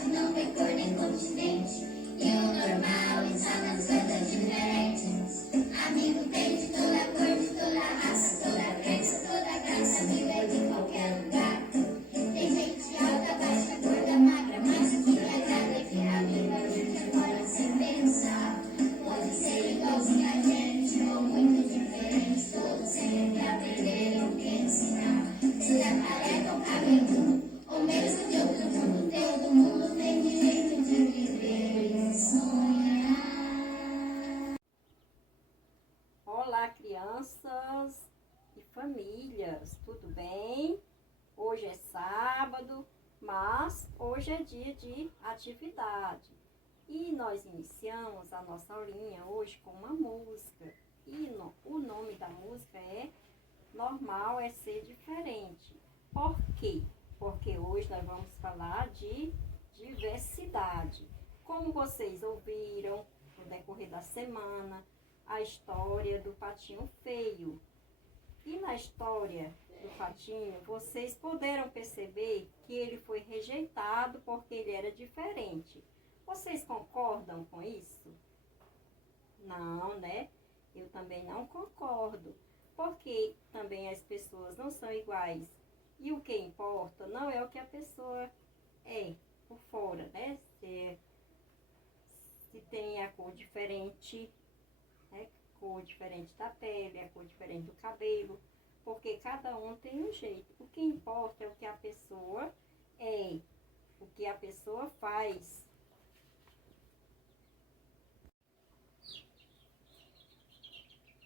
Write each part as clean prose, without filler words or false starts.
cidade, não tem cor nem continente. E o normal está nas bandas diferentes. Amigo tem de toda cor, de toda raça, toda crença, toda graça. Amigo é de qualquer lugar. Tem gente alta, baixa, gorda, magra, mas que me agrada que amigo a gente fora sem pensar. Pode ser igualzinho a gente ou muito diferente. Todos sempre aprenderam o que ensinar. Seja careca ou cabeludo, ou mesmo de outro mundo, todo mundo tem direito de viver e sonhar. Olá, crianças e famílias, tudo bem? Hoje é sábado, mas hoje é dia de atividade. E nós iniciamos a nossa aulinha hoje com uma música. E o nome da música é Normal é Ser Diferente. Por quê? Porque hoje nós vamos falar de diversidade. Como vocês ouviram no decorrer da semana, a história do patinho feio. E na história do patinho, vocês puderam perceber que ele foi rejeitado porque ele era diferente. Vocês concordam com isso? Não, né? Eu também não concordo, porque também as pessoas não são iguais. E o que importa não é o que a pessoa é por fora, né? Se tem a cor diferente, né? Cor diferente da pele, a cor diferente do cabelo, porque cada um tem um jeito. O que importa é o que a pessoa é, o que a pessoa faz.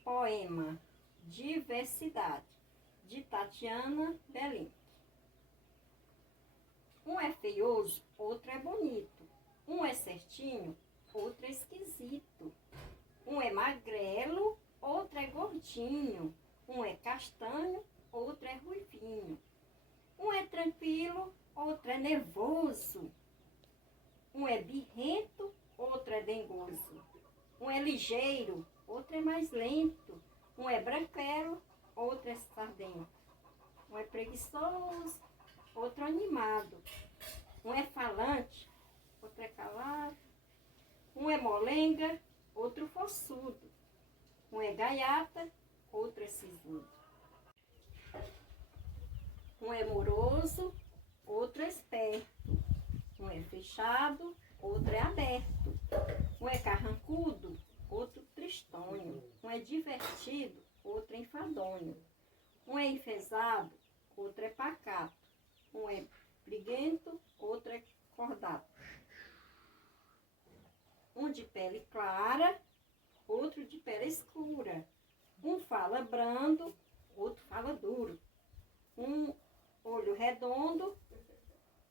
Poema Diversidade, de Tatiana Belém. Um é feioso, outro é bonito. Um é certinho, outro é esquisito. Um é magrelo, outro é gordinho. Um é castanho, outro é ruivinho. Um é tranquilo, outro é nervoso. Um é birrento, outro é dengoso. Um é ligeiro, outro é mais lento. Um é branquelo, outro é sardento. Um é preguiçoso, outro animado. Um é falante, outro é calado. Um é molenga, outro forçudo. Um é gaiata, outro é sisudo. Um é moroso, outro é esperto. Um é fechado, outro é aberto. Um é carrancudo, outro tristonho. Um é divertido, outro é enfadonho. Um é enfesado, outro é pacato. Um é briguento, outro é cordato. Um de pele clara, outro de pele escura. Um fala brando, outro fala duro. Um olho redondo,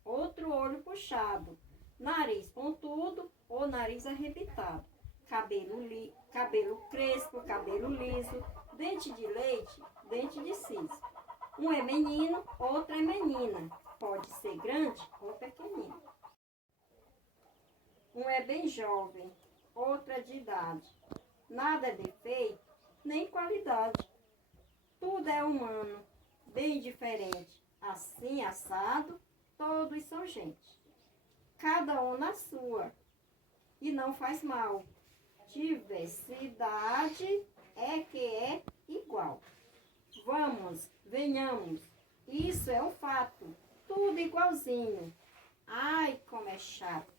outro olho puxado. Nariz pontudo ou nariz arrebitado. Cabelo crespo, cabelo liso. Dente de leite, dente de siso. Um é menino, outro é menina. Pode ser grande ou pequenino. Um é bem jovem, outro é de idade. Nada é defeito, nem qualidade. Tudo é humano, bem diferente. Assim, assado, todos são gente. Cada um na sua, e não faz mal. Diversidade é que é igual. Vamos, venhamos, isso é um fato. Tudo igualzinho. Ai, como é chato.